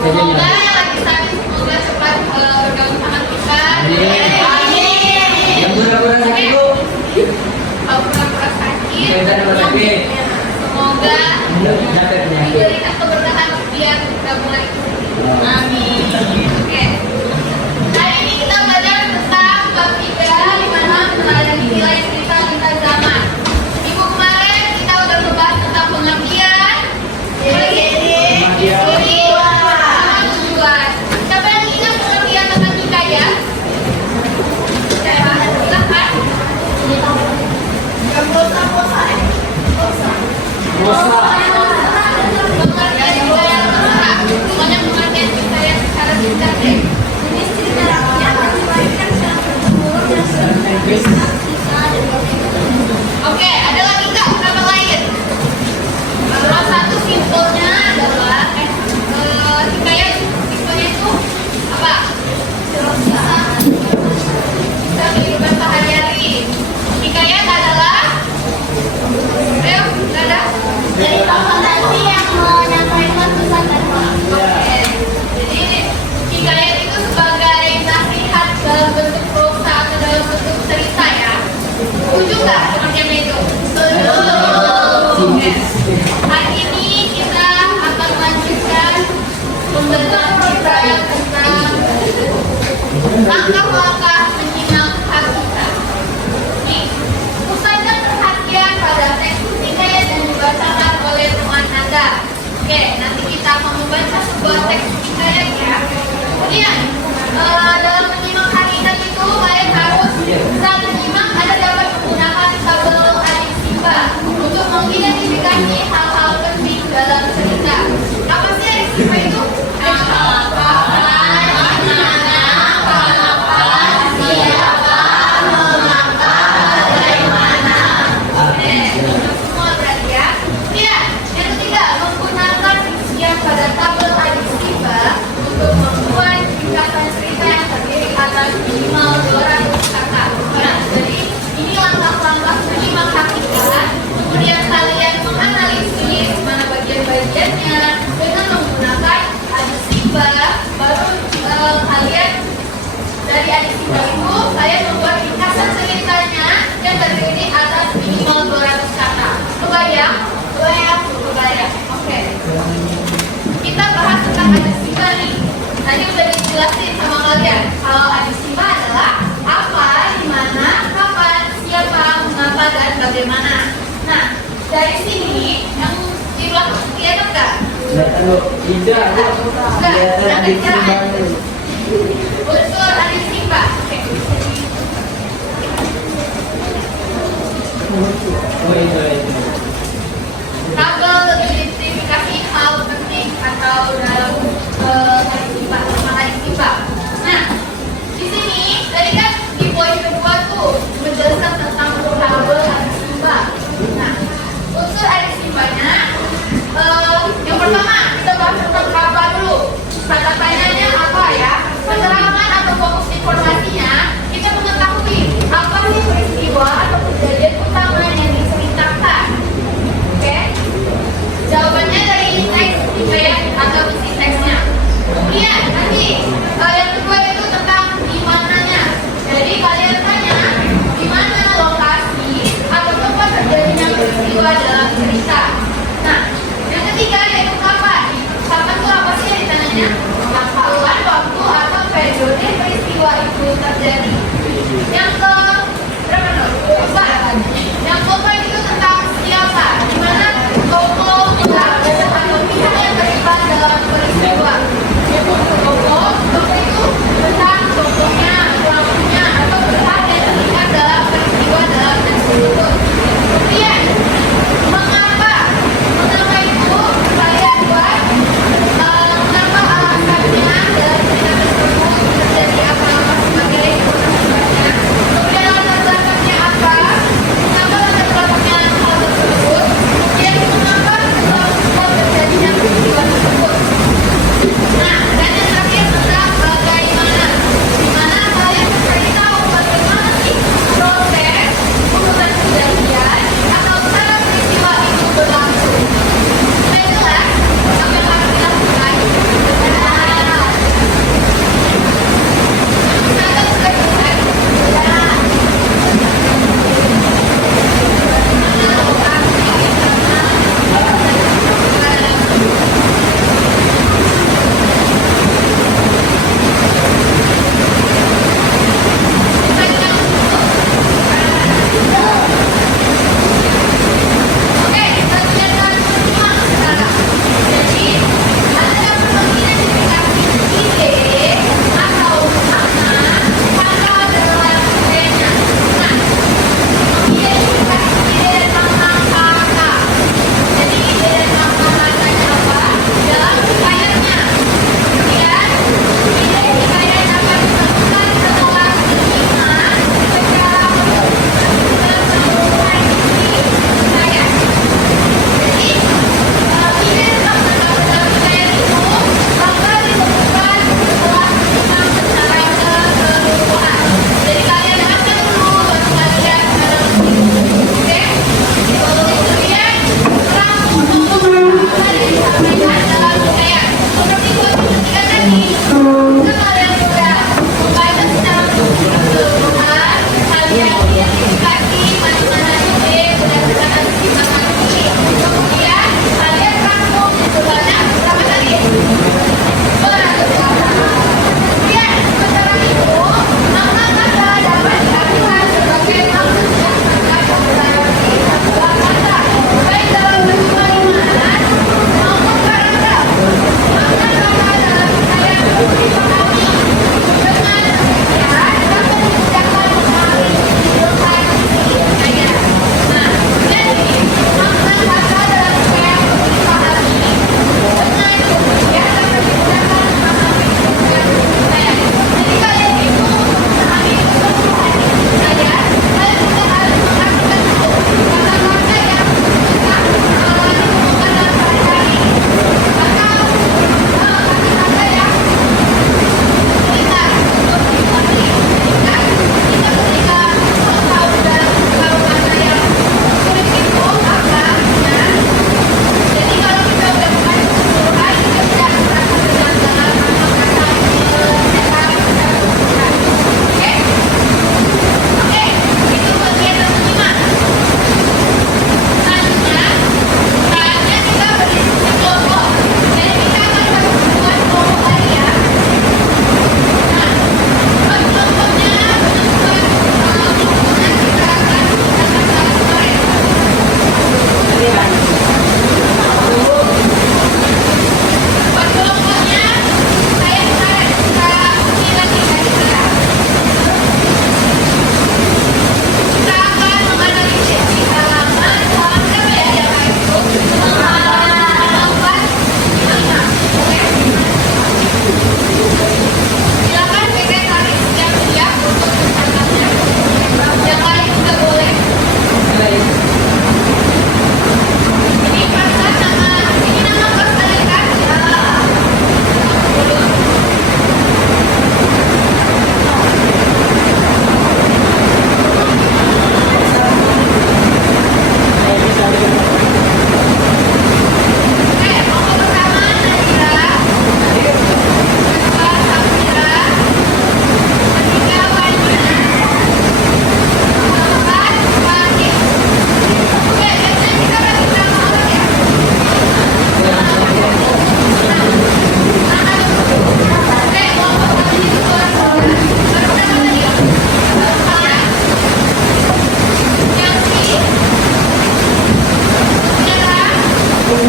Semoga yang lagi sakit semoga cepat bergabung sama kita. Yang pura-pura sakit itu, Kalau pura-pura sakit, semoga diberikan keberkahan biar gabung lagi. Amin. Oke. Hari ini kita belajar tentang bab 3 di mana meneladani nilai cerita lintas zaman. Minggu kemarin kita udah membahas tentang pengertian, ciri, sama tujuan. Siapa yang ingat pengertian tentang hikayat? Silahkan. Pengertian hikayat terserah. Pokoknya pengertian hikayat secara singkat deh. Oke, ada lagi nggak nama lain? Salah satu simpelnya adalah hikayat. Simpelnya itu apa? Bisa kehidupan sehari-hari. Hikayat adalah ayo, nggak ada? Cerita fantasi yang menyampaikan pesan dan makna. Oke, jadi hikayat itu sebagai nasihat dalam bentuk prosa atau dalam bentuk cerita ya. Setuju nggak pengertiannya itu? Setuju. Oke. Hari ini kita akan melanjutkan pembelajaran kita tentang langkah-langkah menyimak hak kita. Nih, pusatkan perhatian pada teks hikayat yang dibacakan oleh teman Anda. Oke, nanti kita akan membaca sebuah teks hikayat ya. Kemudian dalam menyimak hak kita itu kalian harus bisa menyimak ada dapat menggunakan tabel adik Simba untuk mengidentifikasi hal-hal penting dalam cerita. Apa sih adik Simba itu? Pada tabel adik Simba untuk membuat ringkasan cerita yang terdiri atas minimal 200 kata. Nah, jadi ini langkah-langkah menyimak hakikat. Kemudian kalian menganalisis mana bagian-bagiannya dengan menggunakan adik Simba. Baru kalian dari adik Simba itu kalian membuat ringkasan ceritanya yang terdiri atas minimal 200 kata. Kebayang? Kebayang. Oke. Kita bahas tentang adik Simba nih. Tadi udah dijelasin sama kalian kalau adik Simba adalah apa, di mana, kapan, siapa, mengapa, dan bagaimana. Nah, dari sini yang di belakang kelihatan nggak? Tidak. Adik Simba. Unsur adik Simba. Tabel identifikasi hal penting atau dalam adik Simba. Nah, di sini tadi kan di poin kedua tuh menjelaskan tentang tabel adik Simba. Nah, unsur adik Simbanya yang pertama kita bahas tentang kata dulu. Kata tanyanya apa ya? Keterangan atau fokus informasinya kita mengetahui apa sih peristiwa atau kejadian utama yang diceritakan. Oke? Jawabannya dari teks hikayat atau isi teksnya. Kemudian nanti yang kedua itu tentang di mananya. Jadi kalian tanya di mana lokasi atau tempat terjadinya peristiwa dalam cerita. Nah, yang ketiga yaitu kapan. Kapan itu apa sih yang ditanyanya? Kapan, waktu atau periode peristiwa itu terjadi. Yang berapa nomor? Yang keempat itu tentang siapa. Di mana tokoh atau pihak yang terlibat dalam peristiwa. Tokoh itu tentang tokohnya, pelakunya, atau pihak yang terlibat dalam peristiwa dalam teks tersebut. Kemudian, mengapa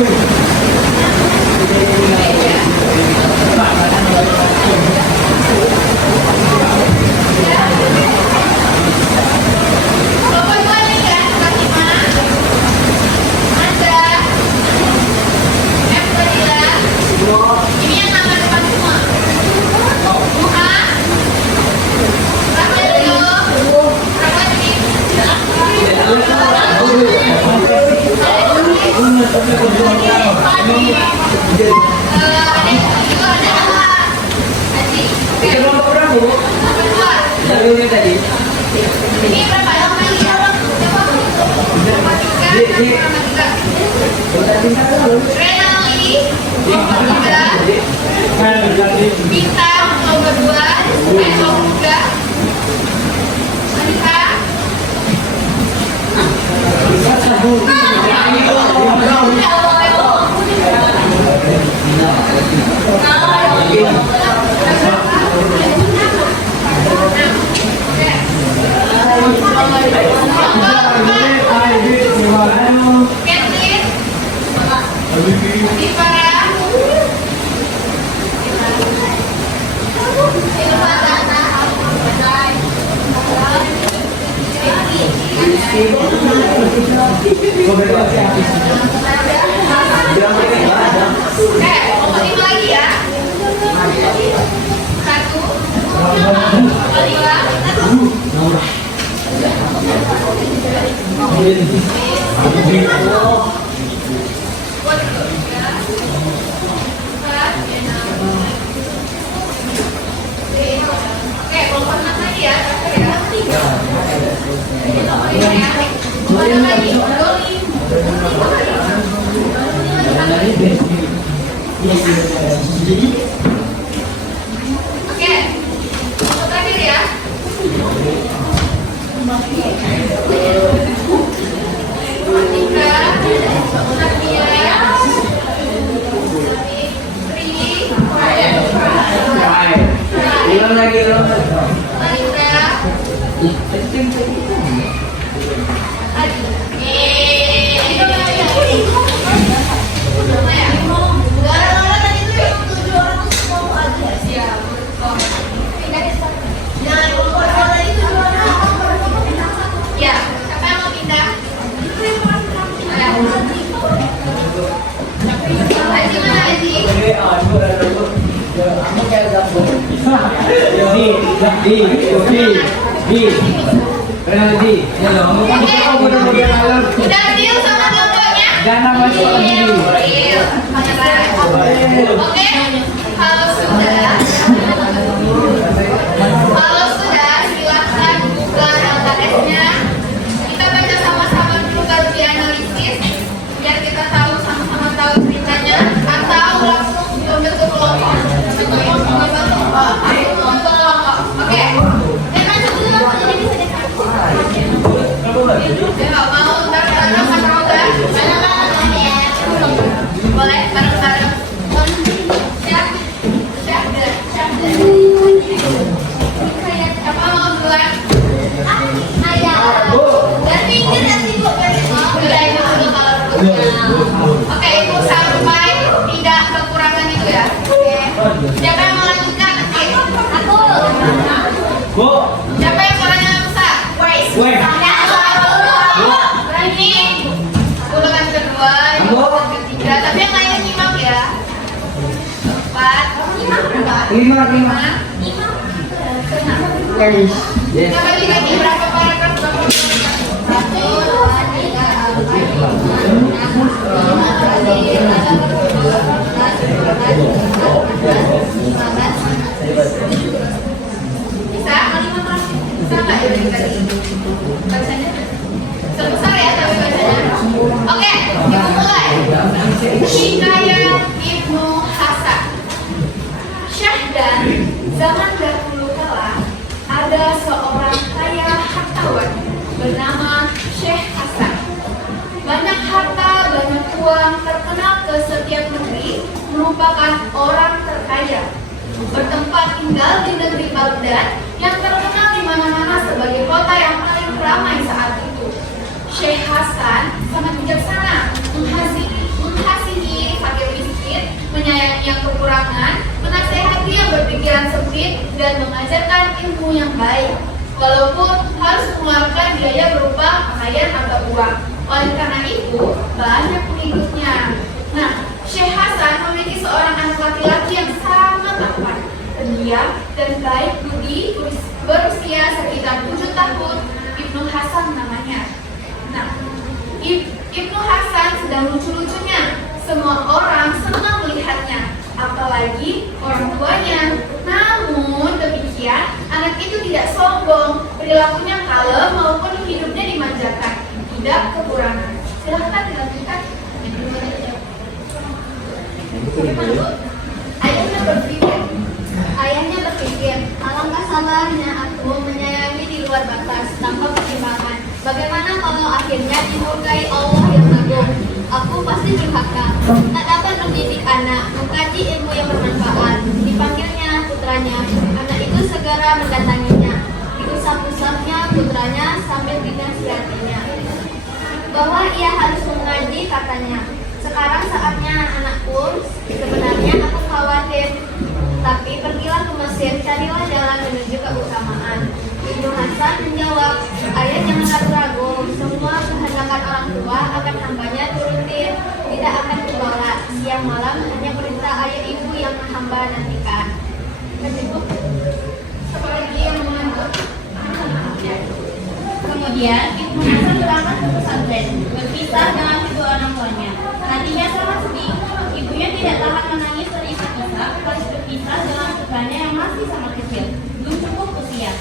Kelompok dua nih ya, Fatima, Anda, F. Fadila. Ini yang nama depan semua. Muha, Rahmadio, Rahmadi. Itu kelompok berapa, Bu? Jalurnya tadi. Ini berapa? Renali, Bintang, nomor 2, Muda, Anita, Catherine, Divara, kelompok 5 lagi ya. 1, 2, 5. Oke, kelompok 6 lagi ya. Kelompok lagi. Oke, kelompok terakhir ya. Atika, Nadia, Tri, Ulang lagi, ulang lagi. Marita, ya, siapa yang mau pindah? Haji mana Haji? Udah deal sama kelompoknya? Jangan masuk lagi. Deal. Oke, kalau sudah silakan buka LKS-nya. Kita baca sama-sama dulu baru dianalisis biar kita tahu sama-sama tahu ceritanya atau langsung membentuk kelompok. Oke. Mau bareng-bareng sama Roga? Boleh bareng-bareng. Siap? Siap. Apa mau duluan? Ganti Bu. Oke, itu sampai tidak kekurangan itu ya. Siapa yang mau lanjutkan nanti? Aku. Bu. Siapa yang suaranya besar? Wes. Berani. Ulangan kedua, ulangan ketiga. Tapi yang lainnya nyimak ya. 4, 5. 5. Yes. Kita bagi lagi berapa paragraf? 1, 2, 3, 4, 5. Bisa? Bisa nggak dari tadi? Bacanya? Sebesar ya tapi bacanya. Oke, kita mulai. Hikayat Ibnu Hasan. Syahdan, zaman dahulu kala ada seorang kaya hartawan bernama Syekh Hasan. Banyak harta, banyak uang, terkenal ke setiap negeri, merupakan orang terkaya. Bertempat tinggal di negeri Baghdad yang terkenal di mana-mana sebagai kota yang paling ramai saat itu. Syekh Hasan sangat bijaksana, menghasiati baik, walaupun harus mengeluarkan biaya berupa pakaian atau uang. Oleh karena itu, banyak pengikutnya. Nah, Syekh Hasan memiliki seorang anak laki-laki yang sangat tampan, pendiam, dan baik budi, berusia sekitar 7 tahun. Ibnu Hasan namanya. Nah, Ibnu Hasan sedang lucu-lucunya. Semua orang senang melihatnya, apalagi orang tuanya. Namun demikian, anak itu tidak sombong, perilakunya kalem maupun hidupnya dimanjakan, tidak kekurangan. Silahkan dilanjutkan. Ayahnya berpikir, alangkah sabarnya aku menyayangi di luar batas tanpa pertimbangan. Bagaimana kalau akhirnya dimurkai Allah yang agung? Aku pasti durhaka, tak dapat mendidik anak, mengkaji ilmu yang bermanfaat. Dipanggilnya putranya, anak itu segera mendatanginya. Diusap-usapnya putranya sambil dinasihatinya bahwa ia harus mengaji, katanya. Sekarang saatnya anakku, sebenarnya aku khawatir. Tapi pergilah ke Mesir, carilah jalan menuju keutamaan. Ibnu Hasan menjawab, ayah jangan ragu-ragu, semua kehendakan orang tua akan hambanya turutin, tidak akan bergolak. Siang malam hanya perintah ayah ibu yang hamba nantikan. Apalagi yang mengantuk. Kemudian Ibnu Hasan berangkat ke pesantren, berpisah dengan kedua orang tuanya. Hatinya sangat sedih. Ibunya tidak tahan menangis terisak-isak harus berpisah dengan putranya yang masih sangat kecil, belum cukup usia.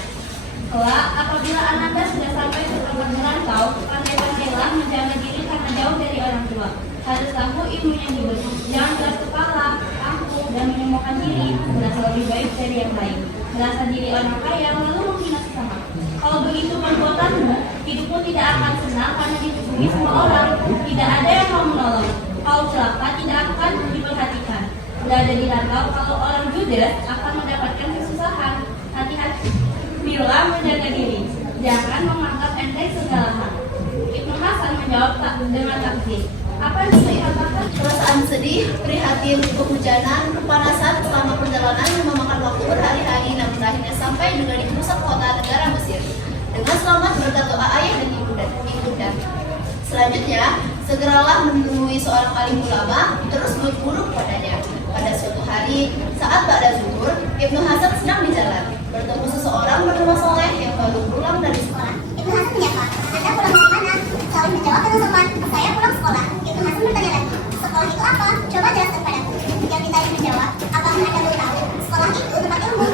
Kelak, apabila ananda sudah sampai ke tempat merantau, pandai-pandailah menjaga diri karena jauh dari orang tua. Harus tahu ilmunya hidup, jangan keras kepala, angkuh, dan menyembuhkan diri, merasa lebih baik dari yang lain. Merasa diri orang kaya lalu menghina sesama. Kalau begitu perbuatanmu, hidupmu tidak akan senang karena dihukumi semua orang. Tidak ada yang mau menolong. Kalau celaka tidak akan diperhatikan. Berada di rantau, kalau orang judes akan mendapatkan kesusahan. Hati-hati, bila menjaga diri. Jangan menganggap enteng segala hal. Ibnu Hasan menjawab dengan takjub. Apa yang bisa dikatakan? Perasaan sedih, prihatin, kehujanan, kepanasan selama perjalanan yang memakan waktu berhari-hari namun akhirnya sampai juga di pusat kota negara Mesir. Dengan selamat berkat doa ayah dan ibunda. Selanjutnya, segeralah menemui seorang alim ulama, terus berguru kepadanya. Pada suatu hari, saat ba'da zuhur, Ibnu Hasan sedang di jalan, bertemu seseorang bernama Soleh yang baru pulang dari sekolah. Ibnu Hasan menyapa, Anda pulang dari mana? Soleh menjawab dengan sopan, saya pulang sekolah. Ibnu Hasan bertanya lagi, sekolah itu apa? Coba jelaskan padaku. Yang ditanya menjawab, apakah Anda mau tahu? Sekolah itu tempat ilmu,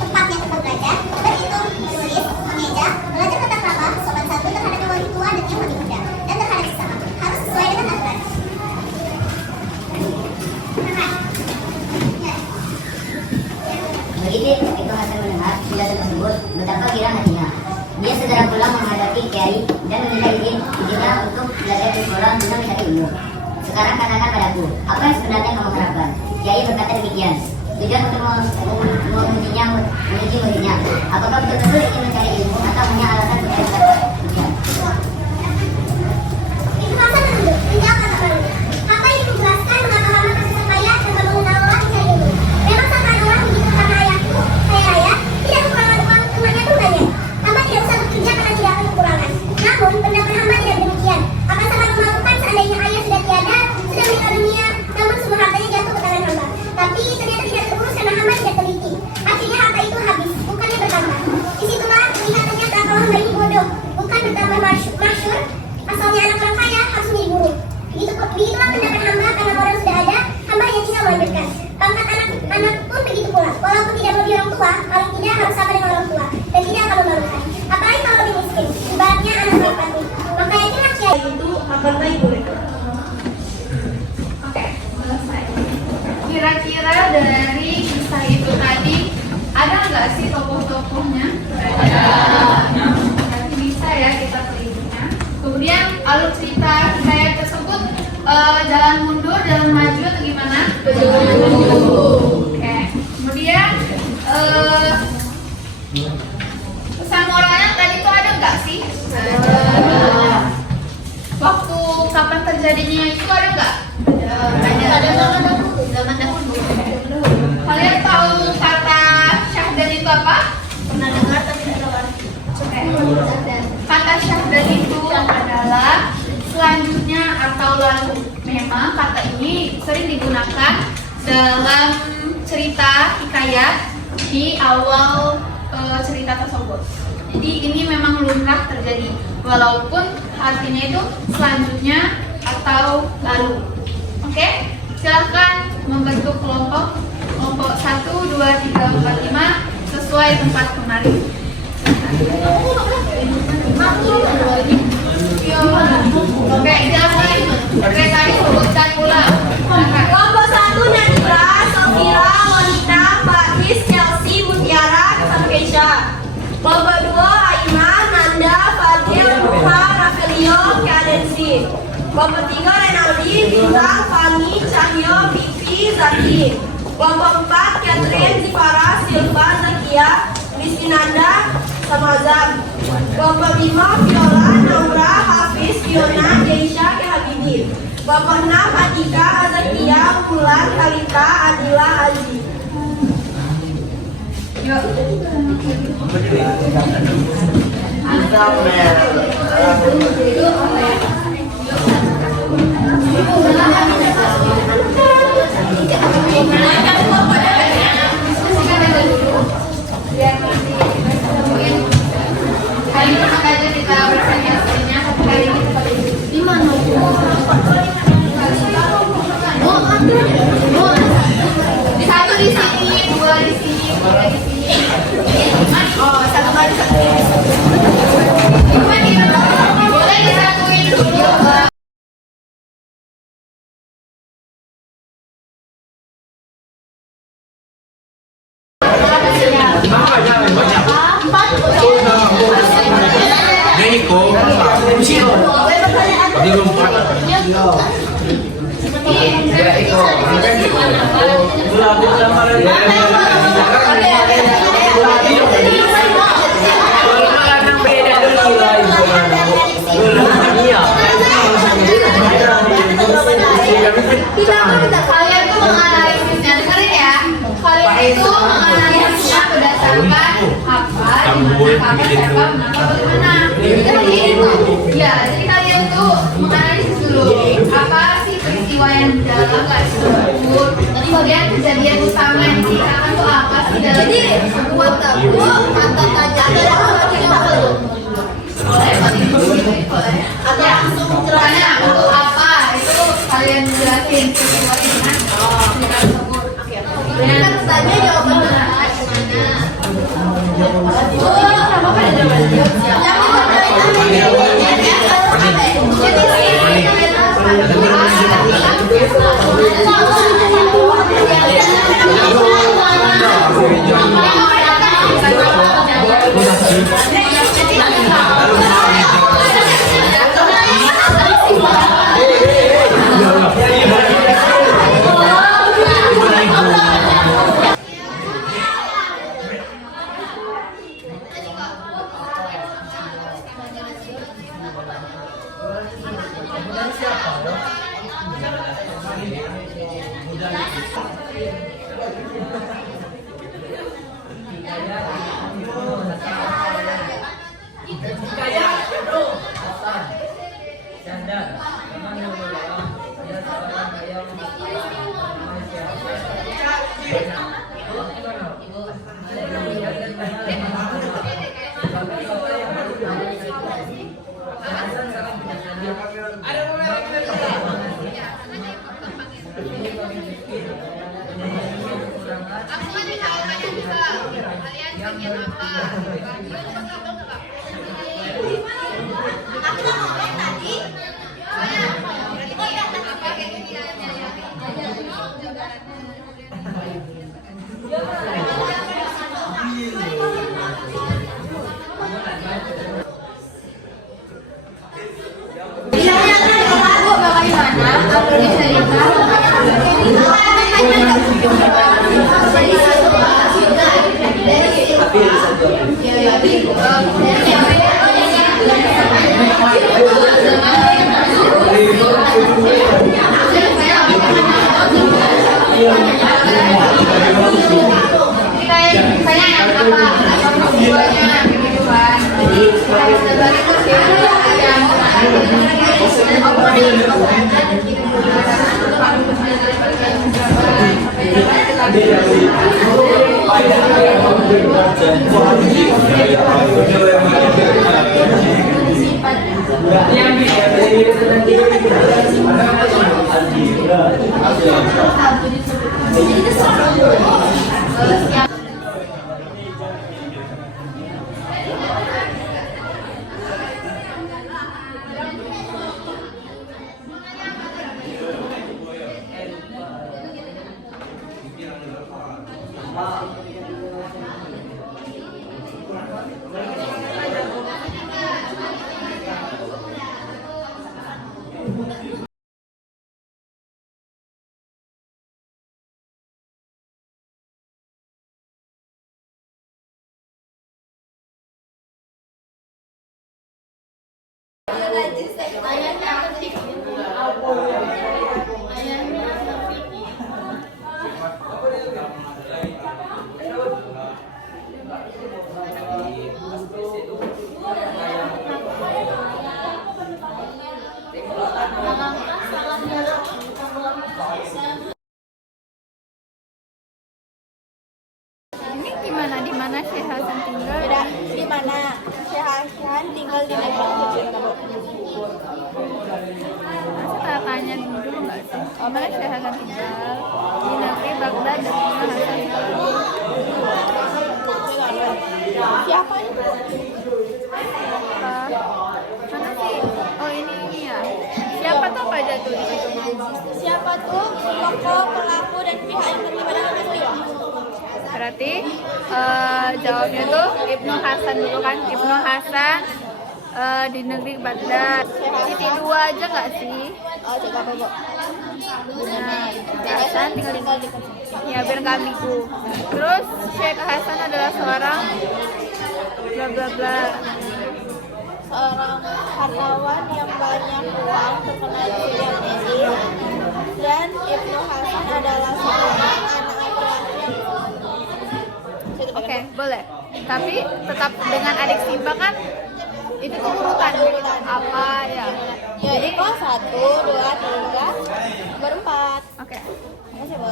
tempatnya tempat belajar, berhitung, menulis, mengeja, belajar tata krama, sopan santun terhadap yang lebih tua dan yang lebih muda, dan terhadap sesama. Harus sesuai dengan aturan. Begitu Ibnu Hasan mendengar penjelasan tersebut, betapa girang hatinya. Dia segera pulang menghadapi Kiai dan meminta izinnya untuk belajar di sekolah guna mencari ilmu. Sekarang katakan padaku, apa yang sebenarnya kamu harapkan? Kiai berkata demikian. Tujuan untuk mengujinya, menguji muridnya. Apakah betul-betul ingin mencari ilmu atau hanya alasan supaya dapat ujian? Ibnu Hasan menunduk, menjawab kata-kata. Apa yang dijelaskan mengapa hamba tersusah payah dan bangun Allah mencari ilmu? Memang sang Allah begitu karena ayahku, saya raya, tidak kekurangan uang, temannya pun banyak. Hamba tidak usah bekerja karena tidak akan kekurangan. Namun pendapat hamba tidak demikian. Akan sangat memalukan seandainya ayah sudah tiada, sudah meninggal dunia, namun semua hartanya jatuh ke tangan hamba. Tapi ternyata tidak terurus karena hamba tidak teliti. Akhirnya harta itu habis, bukannya bertambah. Disitulah kelihatannya kalau hamba ini bodoh, bukan bertambah masyhur. Asalnya anak orang kaya harus menjadi guru. Begitulah pendapat hamba karena orang sudah ada, hamba hanya bisa melanjutkan. Pangkat anak pun begitu pula. Walaupun tidak melebihi orang tua, paling tidak harus sama dengan orang tua dan tidak akan memalukan. Apalagi kalau lebih miskin, ibaratnya anak orang panti. Maka yakinlah kiai Itu akan baik mereka. Oke, selesai. Kira-kira dari kisah itu tadi ada nggak sih tokoh-tokohnya? Ada. Berarti bisa ya kita pelitinya. Kemudian alur cerita hikayat tersebut jalan mundur, jalan maju atau gimana? Oke. Kemudian pesan moralnya tadi tuh ada nggak sih? Ada. Waktu kapan terjadinya itu ada nggak? Ada zaman dahulu. Kalian tahu kata syahdan itu apa? Kata syahdan itu adalah selanjutnya atau lalu. Memang kata ini sering digunakan dalam cerita hikayat di awal cerita tersebut. Jadi ini memang lumrah terjadi, walaupun artinya itu selanjutnya atau lalu. Oke, silahkan membentuk kelompok 1, 2, 3, 4, 5 sesuai tempat kemarin. Oke, silahkan. Oke, kami sebutkan pula. Kelompok 1 Najwa, Sofira, Wanita, Faiz, Chelsea, Mutiara, Keisha. Kelompok 2 Aiman, Nanda, Fadil, Ruha, Rafelio, Kadensi. Kelompok 3 Renaldi, Bintang, Fani, Cahyo, Vivi, Zaki. Kelompok 4 Catherine, Zifara, Silva, Zakia, Rizkinanda, Samazam. Kelompok 5 Viola, Naura, Hafiz, Fiona, Deisha, Kehabibin. Kelompok 6 Atika, Azakia, Mulan, Kalita, Adila, Aziz. Yuk. Kali ini aja kita presentasinya, tapi kali ini kita di mana? Di satu di sini, 2 di sini, 3 di sini. Oh, satu kali satu. Boleh disatuin dulu, Mbak. Kalian tuh menganalisisnya, dengerin ya. Kalian itu menganalisisnya berdasarkan apa, siapa, kenapa, bagaimana. Jadi itu, ya. Jadi kalian tuh menganalisis dulu apa sih peristiwa yang di dalam garis tersebut. Kemudian kejadian utama yang diceritakan tuh apa sih dalam. Jadi buat aku kata tanya adalah boleh langsung caranya untuk apa itu kalian jelasin sesuai dengan cerita tersebut. Dan tanya jawabannya Ini gimana? Di mana Syekh Hasan tinggal? Di mana Syekh Hasan tinggal di negara kecil kamu? Kita tanya dulu nggak sih? Oh, mana Syekh Hasan tinggal? Di negeri Baghdad dan di mana Hasan tinggal? Siapa itu? Mana sih? Oh ini ya. Siapa tuh apa aja tuh di situ? Siapa tuh tokoh, pelaku, dan pihak yang terlibat dalam peristiwa? Berarti jawabnya tuh Ibnu Hasan dulu kan? Ibnu Hasan di negeri Baghdad. Siti dua aja nggak sih? Oh, coba apa, Bu? Nah, Hasan tinggal di ya biar nggak ambigu. Terus Syekh Hasan adalah seorang bla bla bla. Seorang hartawan yang banyak uang, terkenal di bidang medis, dan Ibnu Hasan adalah seorang anak laki-laki. Oke, boleh. Tapi tetap dengan adik Simba kan itu tuh urutan apa ya? Ya, jadi kelas 1, 2, 3, nomor 4. Oke. Makasih, Bu.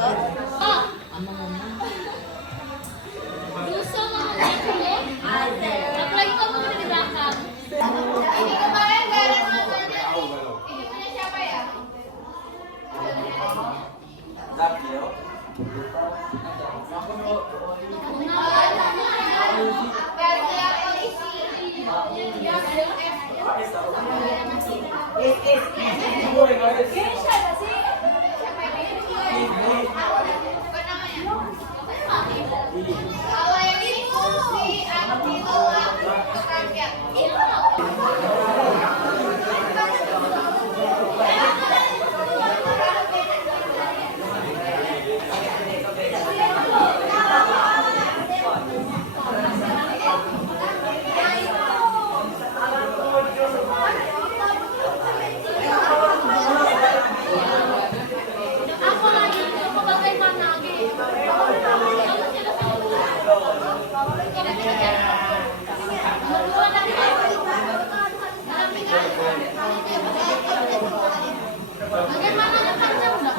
Apalagi kamu udah di belakang. Ini kemarin gak ada namanya. Ini punya siapa ya? Bagian polisi. Kalau yang ini si anak itu rakyat. Bagaimana rekannya udah?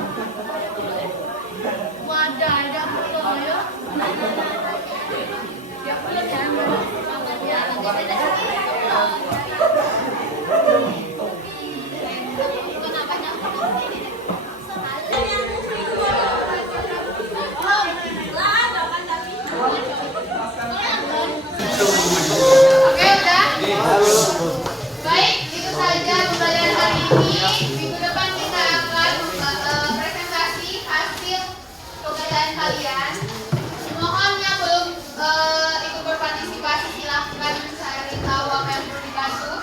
Wadah, ada betul ya. Ya belum ya. Oke, udah. Baik, itu saja pembelajaran hari ini. Minggu depan kita akan presentasi hasil pekerjaan kalian. Mohon yang belum ikut berpartisipasi silahkan mencari tahu apa yang perlu dibantu.